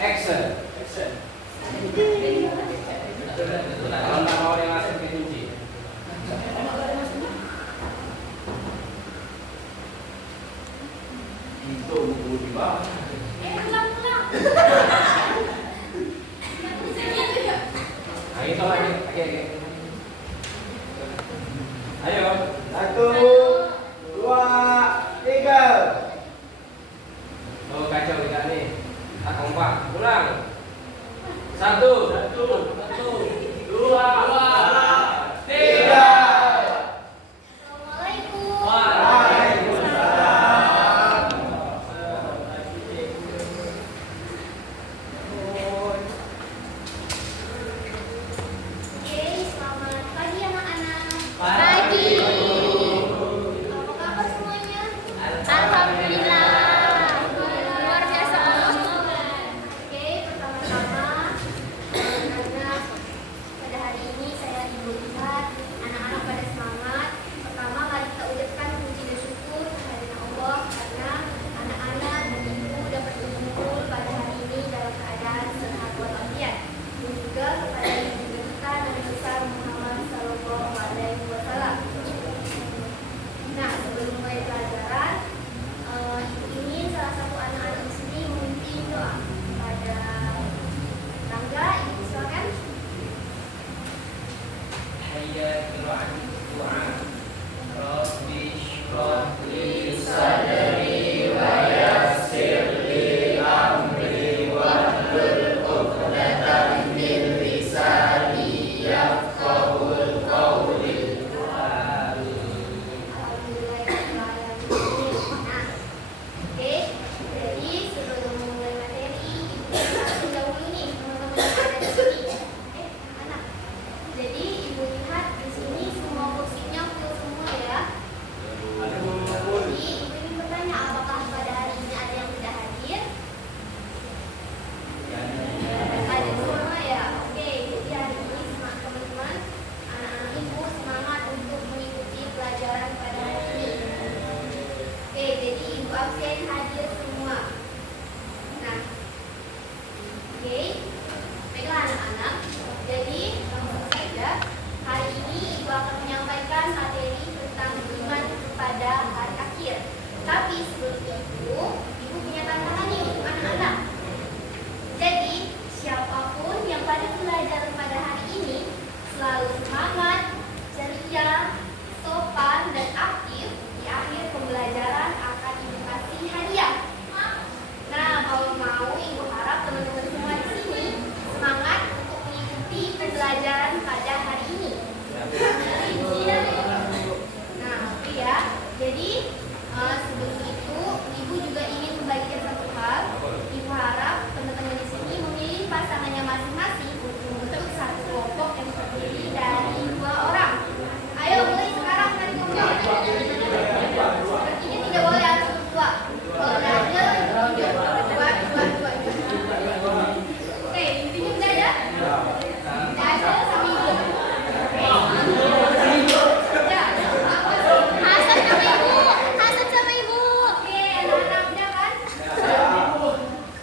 Action. Kalau nggak mau yang asing kunci. Itu buku di bawah. Pulang. Ayo lagi. Ayo. 1, 2, 3. Oh kacau kita nih. Tak kompak. Ulang. 1, 2, 3. Assalamualaikum. Waalaikumsalam. Oke, selamat pagi anak-anak. Pagi. Apa kabar semuanya? Alhamdulillah. Luar biasa. Oke, pertama-tama karena pada hari ini saya ibu lihat anak-anak pada semangat. Pertama mari kita ucapkan puji dan syukur kehadiran Allah karena anak-anak dan ibu dapat berkumpul pada hari ini dalam keadaan sehat walafiat. Dan juga kepada ibu kita Nabi besar Muhammad Sallallahu Alaihi Wasallam. Nah, sebelum mulai pelajaran, ibu ingin salah satu anak-anak di sini memimpin doa pada tangga. Ibu silakan. Hayya doa. Rabbi shrah li sadri wa yassir li amri wahlul 'uqdatam min lisani yafqahul qawli. Nah, oke. Jadi sebelum memulai materi, ibu harus dahulu nih teman-teman yang ada di sini. Anak. Jadi ibu lihat di sini semua kursinya full semua ya. Jadi ibu ingin bertanya apakah pada hari ini ada yang tidak hadir? Ada semua ya. Oke. Jadi hari ini semangat teman-teman, anak-anak ibu semangat untuk mengikuti pelajaran pada hari ini. Oke, jadi ibu absen hadir semua. Nah, oke, baiklah anak-anak. Jadi langsung saja, hari ini ibu akan menyampaikan materi tentang iman pada hari akhir. Tapi sebelum itu, ibu punya tantangan nih untuk anak-anak. Jadi siapapun yang pada pelajaran pada hari ini selalu semangat, ceria, sopan dan aktif, di akhir pembelajaran akan ibu kasih hadiah. Nah, kalau mau ibu harap teman-teman semua di sini semangat untuk mengikuti pembelajaran pada hari ini. Nah, oke ya. Jadi sebelum itu ibu juga ingin membagikan satu hal. Ibu harap teman-teman di sini memilih pasangannya masing-masing untuk membentuk satu kelompok yang terdiri dari 2 orang. Ayo mulai sekarang dari kelompok. Sepertinya tidak boleh ada dua. Kalau ada tunjuk dua. Oke, tunjuk saja. Tidak ada sama ibu. Ya, apa sih? Hasan sama ibu. Hasan sama ibu. Oke, anak-anak udah kan?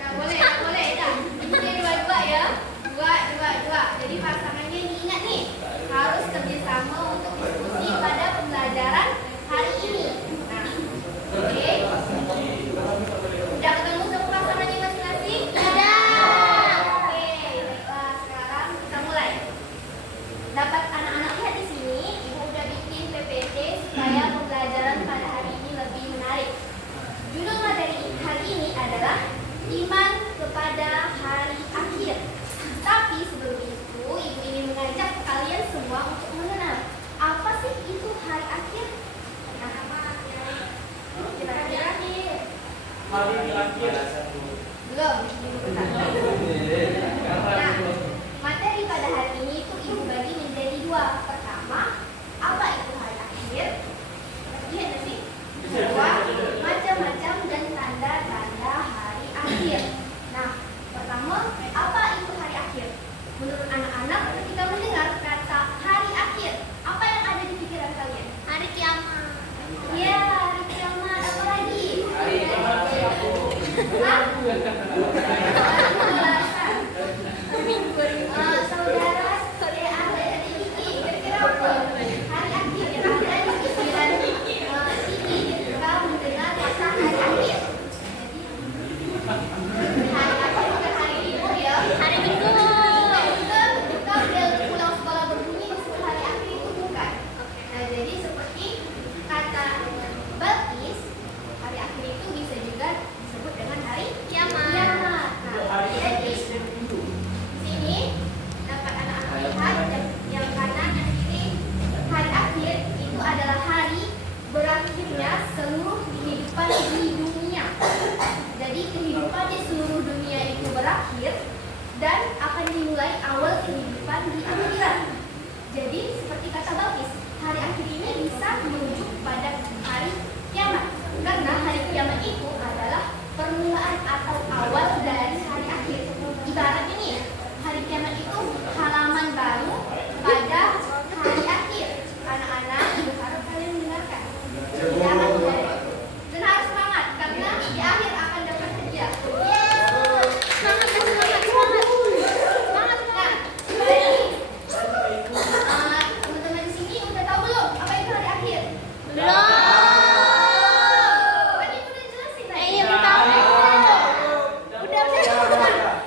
Nah, boleh, dah. Ini dua-dua ya. Dua. Jadi pasangannya diingat nih, harus kerjasama untuk diskusi pada pembelajaran hari ini. Nah, oke. Udah ketemu sama pasangannya masing-masing? Udah. Oke, baiklah. Sekarang kita mulai. Dapat anak-anak lihat di sini, ibu udah bikin PPT supaya pembelajaran pada hari ini lebih menarik. Judul materi hari ini adalah iman kepada hari akhir. Tapi sebelum itu, ibu ingin mengajak kalian semua untuk mengenal apa sih itu hari akhir. Nah, apa akhir? Kita hari akhir. Belum. Nah, materi pada hari ini itu ibu bagi menjadi 2. Pertama, apa itu hari akhir? Lihat nggak sih? Kedua, macam-macam dan tanda-tanda hari akhir. Nah, pertama, apa itu hari akhir? Menurut anak-anak, ketika mendengar kata hari akhir, apa yang ada di pikiran kalian? Hari kiamat. Ya, hari kiamat. Apa lagi? Hari kiamat. Hah? Hari akhir bukan hari libur ya. Hari Minggu. Bukan bel pulang sekolah berbunyi disebut hari akhir itu bukan. Nah jadi seperti kata Balkis, hari akhir itu bisa juga disebut dengan hari Kiamat. kiamat. Nah jadi sini dapat anak-anak lihat yang kanan yang kiri, hari akhir itu adalah hari berakhirnya seluruh kehidupan di dunia. Jadi kehidupan di seluruh dunia itu berakhir dan akan dimulai awal kehidupan di akhirat. Jadi seperti kata Balkis, hari akhir ini bisa menuju pada hari kiamat. Karena hari kiamat itu adalah permulaan atau awal dari hari akhir. Ibarat ini, hari kiamat itu halaman baru pada hari akhir. Anak-anak, harap kalian mendengarkan. Jangan lupa. Dan harus semangat karena di akhir akan dapat hadiah. Semangat, semangat, semangat. Semangat, semangat. Baik. Teman-teman di sini udah tahu belum apa itu hari akhir? Belum. Tadi udah jelasin tadi. Iya, udah tahu. Udah.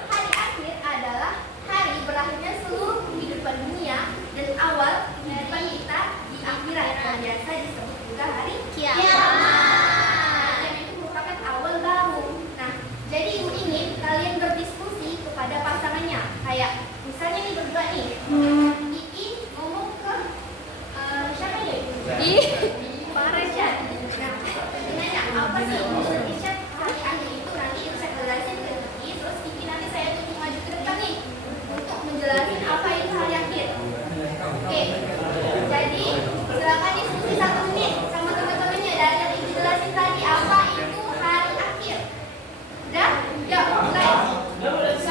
Hari akhir adalah hari berakhirnya seluruh kehidupan dunia dan awal kehidupan kita di akhirat yang biasa disebut juga hari Kiamat. Dan itu merupakan awal baru. Nah, jadi ibu ingin kalian berdiskusi kepada pasangannya. Kayak misalnya nih berdua nih, Iki ngomong ke siapa ya? Ih. Pak Rashad. Nah, nanya apa sih menurut Irsyad hari akhir itu nanti Irsyad jelasin ke Iki, terus Iki nanti saya tuntut maju ke depan nih untuk menjelaskan apa itu hari akhir. Oke, jadi silakan diskusi 1 menit sama teman-temannya dari yang Iki jelasin tadi apa itu hari akhir. Udah? Ya, mulai.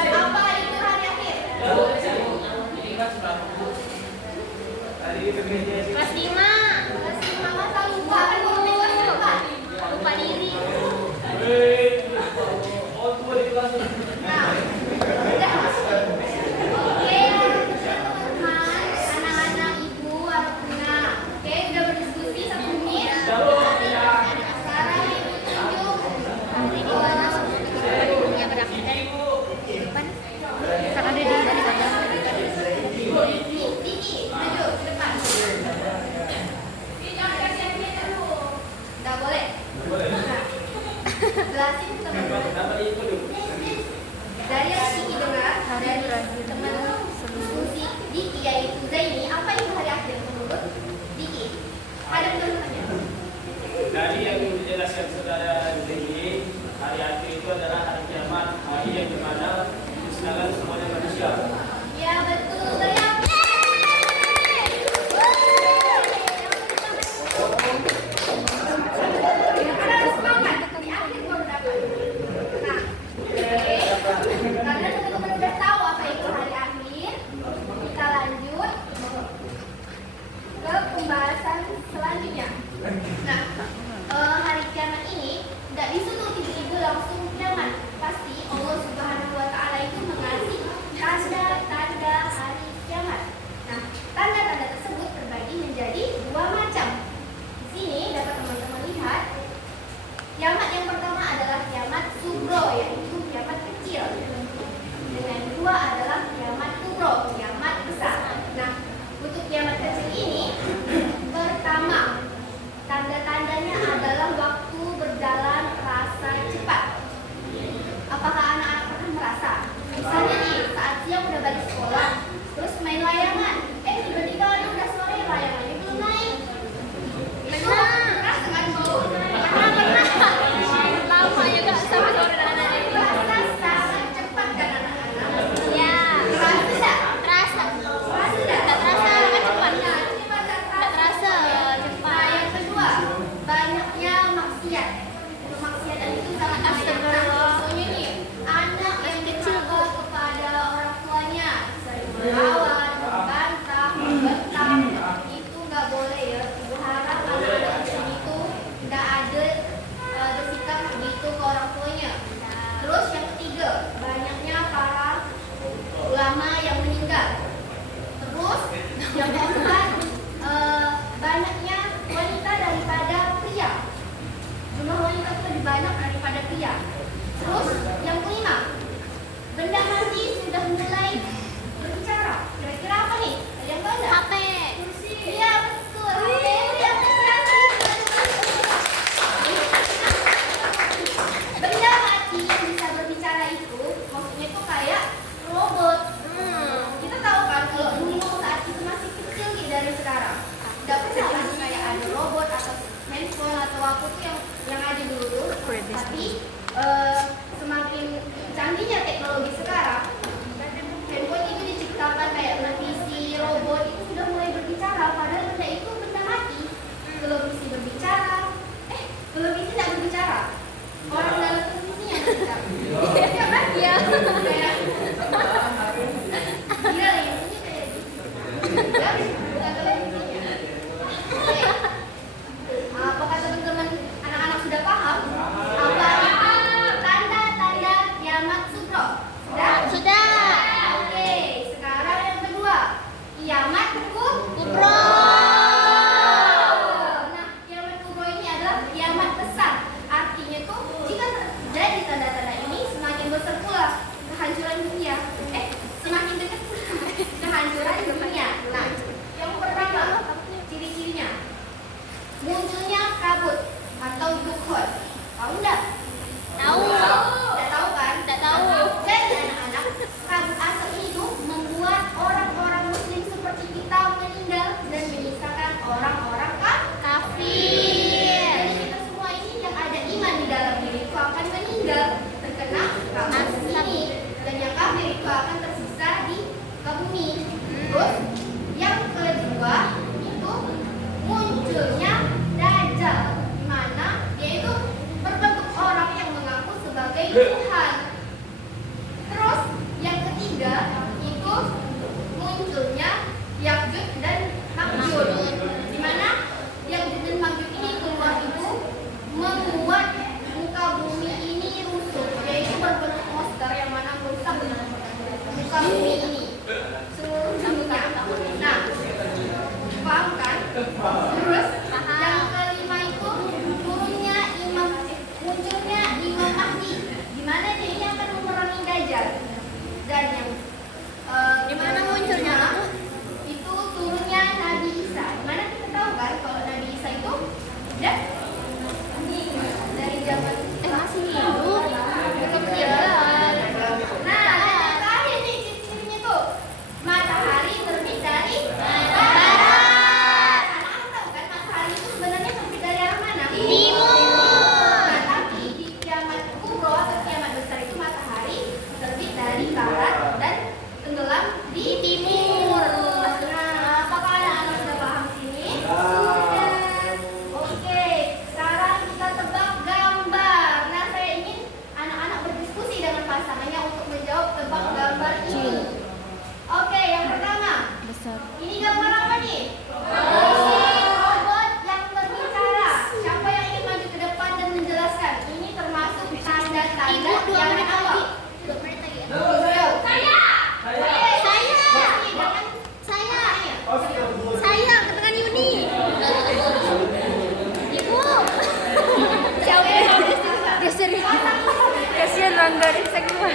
Apa itu hari akhir? Kelas 5. Masih mama tak lupa kan kalau naik kelas berapa? Lupa diri. Nah, udah. Oke, teman-teman, anak-anak ibu harus tenang. Oke, udah berdiskusi 1 menit. Sekarang ibu tunjuk. Hari di mana dunia berakhir dan depan. Kan ada di mana? Diki, maju ke depan. Ini jangan kasih hadiah dulu. Nggak boleh. Nah, jelasin ke teman-teman. Dari yang Diki dengar, dari teman diskusi Diki yaitu Zaini, apa itu hari akhir menurut Diki? Ada teman-temannya. Dari yang dijelaskan saudara Zaini, hari akhir itu adalah hari kiamat, hari yang dimana dimusnahkan semuanya manusia. Ya betul, Bayang. Harus semangat, di akhir baru dapat. Nah, oke. Karena teman-teman udah tahu apa itu hari akhir, kita lanjut ke pembahasan selanjutnya. Nah, hari kiamat ini nggak bisa tuh tiba-tiba langsung kiamat. Pasti Allah Subhanahu Wa Taala itu mengasih tanda-tanda hari kiamat. Nah, tanda-tanda tersebut terbagi menjadi 2 macam. Di sini dapat teman-teman lihat. Kiamat yang pertama adalah kiamat sugro, yaitu kiamat kecil. Dan yang kedua adalah kiamat kubro, kiamat besar. Nah, untuk kiamat kecil ini, pertama, tanda-tandanya adalah waktu berjalan terasa cepat. Apakah anak-anak pernah merasa? Misalnya nih, saat siang udah balik sekolah, terus main layangan. Tiba-tiba udah sore, layangannya belum naik. Itu pernah kan Bu? Pernah. Lama ya Kak sampai sore dan ada ini. Terasa sangat cepat kan anak-anak? Ya. Terasa tidak? Terasa. Terasa tidak? Nggak terasa kan cepat. Ya, cepat dan Nggak terasa Nah, cepat. yang kedua, banyaknya maksiat. Kemaksiatan itu sangat banyak. Astagfirullah. Contohnya nih, anak yang durhaka kepada orang tuanya, sering melawan, membantah, membentak, itu nggak boleh ya. Ibu harap anak-anak di sini tuh nggak ada bersikap begitu ke orang tuanya. Terus yang ketiga, banyaknya para ulama yang meninggal. Terus yang keempat, banyaknya wanita daripada pria. Jumlah wanita itu lebih banyak daripada pria. Terus yang robot. Kita tahu kan kalau dulu saat itu masih kecil gitu dari sekarang. Tidak pernah kan kayak ada robot atau handphone atau apa tuh yang ada dulu. Tapi semakin canggihnya teknologi sekarang, handphone itu diciptakan kayak televisi, robot itu sudah mulai berbicara. Padahal benda itu benda mati. Televisi berbicara, televisi tidak berbicara. Orang dalam televisinya berbicara. Ya kan? Iya. Kayak gila ya, ini kayak gitu. Bukan televisinya. Oke. Apakah teman-teman anak-anak sudah paham? Apa itu tanda-tanda kiamat sugro? Sudah? Oke. Sekarang yang kedua, kiamat kubro. Nah, kiamat kubro ini adalah kiamat besar. Artinya tuh jika terjadi tanda-tanda ini semakin besar pula kehancuran dunia. Semakin dekat pula kehancuran dunia. Nah, yang pertama ciri-cirinya munculnya kabut atau dukhon. Tahu enggak? Tahu. Enggak tahu kan? Enggak tahu. Jadi anak-anak, kabut asap itu membuat orang-orang muslim seperti kita meninggal dan menyisakan orang-orang kafir. Jadi kita semua ini yang ada iman di dalam diri itu akan meninggal terkena kabut ini, dan yang kafir itu akan tersisa di bumi. Terus yang kedua itu munculnya Dajjal, di mana dia itu berbentuk orang yang mengaku sebagai Tuhan. Terus yang ketiga itu munculnya Ya'juj dan Ma'juj, di mana Ya'juj dan Ma'juj ini keluar itu membuat muka bumi ini rusuh, yaitu berbentuk monster yang mana merusak muka bumi ini seluruh dunia. Nah, paham kan? Terus yang kelima itu munculnya Imam Mahdi, di mana dia ini akan memerangi Dajjal. Dan yang Di mana munculnya? itu turunnya Nabi Isa. Di mana kita tahu kan kalau Nabi Isa itu udah dari zaman Masih hidup. Belum meninggal. Nah, dan yang terakhir nih ciri-cirinya tuh matahari terbit dari barat. Anak-anak tahu kan matahari itu sebenarnya terbit dari arah mana? Timur. Nah, tapi di kiamat kubro atau kiamat besar itu matahari terbit dari barat dan tenggelam di timur. Nah, apakah anak-anak sudah paham sini? Sudah. Oke, sekarang kita tebak gambar. Nah, saya ingin anak-anak berdiskusi dengan pasangannya untuk menjawab tebak gambar ini. Oke, yang pertama. Besar. Ini gambar apa nih? Robot yang berbicara. Siapa yang ingin maju ke depan dan menjelaskan? Ini termasuk tanda-tanda kiamat awal. Ayo. Saya. Saya dengan Yuni. Ibu. Geser. Kasihan Bangga bisa keluar.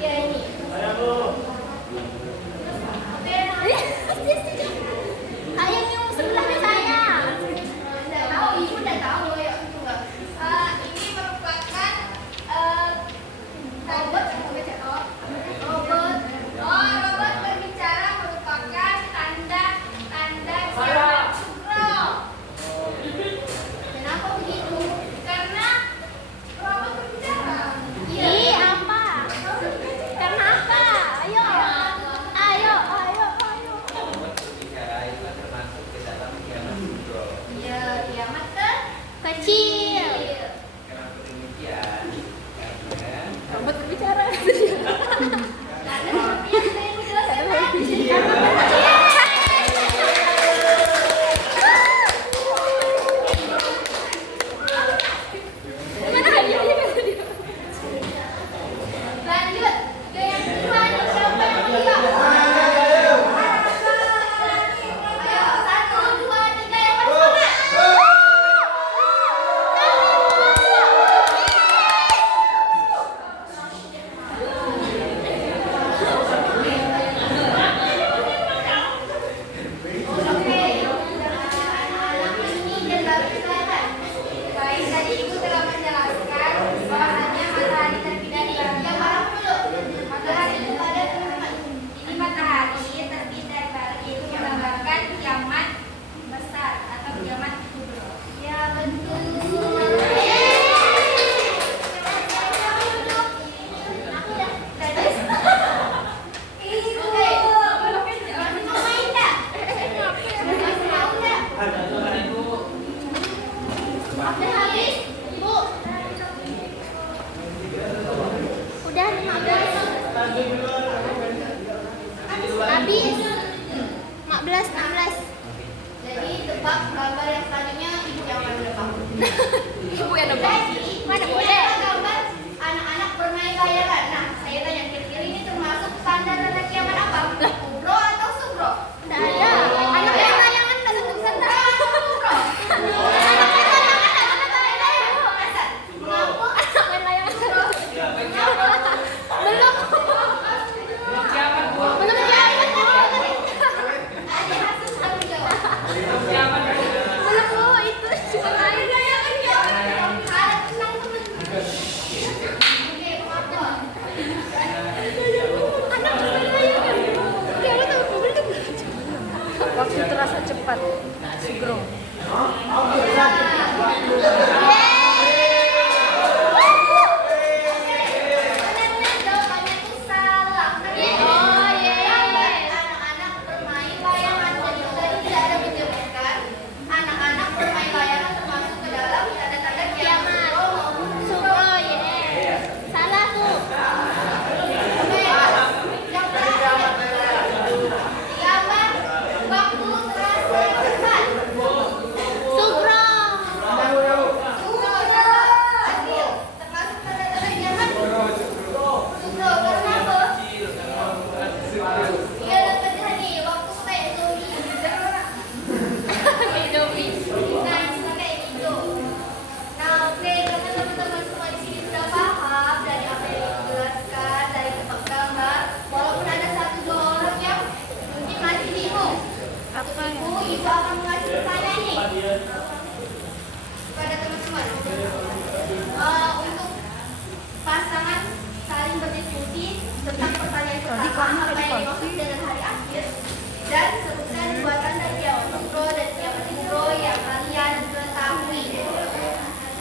Iya ini. Oke, nah. habis. 15, 16. Jadi tebak gambar yang tadinya ibu yang akan menebak. Ibu yang nebak. Jadi, Mana ini boleh? adalah gambar anak-anak bermain layangan. Nah, saya tanya kira-kira ini termasuk tanda tanda kiamat apa? Kubro atau subro? Tidak ada. Anak yang layangan tak ada tulisan dah. Kubro. Anak yang layangan tak ada layangan. Hasan, mengapa? Anak yang layangan. Kubro. Mengapa? Belum. Belum kiamat, Bu. Belum jalan. Ada Hasan satu jawab. Belum kiamat, Bu. Belum Bu, itu cuma lain. Ada tenang teman. Oke, mengapa? Anak bermain layangan. Kamu tahu belum? Waktu terasa cepat. Sugro. Benar-benar jawabannya itu salah. Oh, Gambar anak-anak bermain layangan. Jadi tadi tidak ada menyebutkan anak-anak bermain layangan termasuk ke dalam tanda-tanda kiamat. Sugro, ya. Salah tuh. Oke, yang terakhir. Gambar waktu terasa cepat. Sugro. Adil, termasuk tanda-tanda kiamat. Sugro, karena apa? Iya dapat jadi waktu kayak zombie. Zombie. Nah, istilah kayak gitu. Nah, oke, karena teman-teman semua di sini sudah paham dari apa yang dijelaskan dari tebak gambar. Walaupun ada satu dua orang yang mungkin masih bingung. Apa ya? Ibu akan mengasih pertanyaan ini kepada teman-teman. Untuk pasangan saling berdiskusi tentang pertanyaan apa yang dimaksud dengan hari akhir dan sebutkan dua tanda kiamat kubro dan kiamat kubro yang kalian ketahui.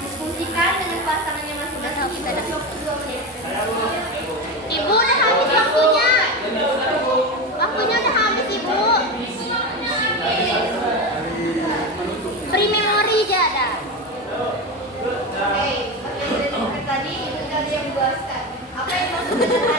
Diskusikan dengan pasangannya masing-masing. Kita kasih waktu 2 menit. Ibu udah habis waktunya. Waktunya udah habis, Ibu. Free memory aja ada. Oke, seperti yang sudah disebutkan tadi, itu tadi yang dibahaskan. Apa yang dimaksud dengan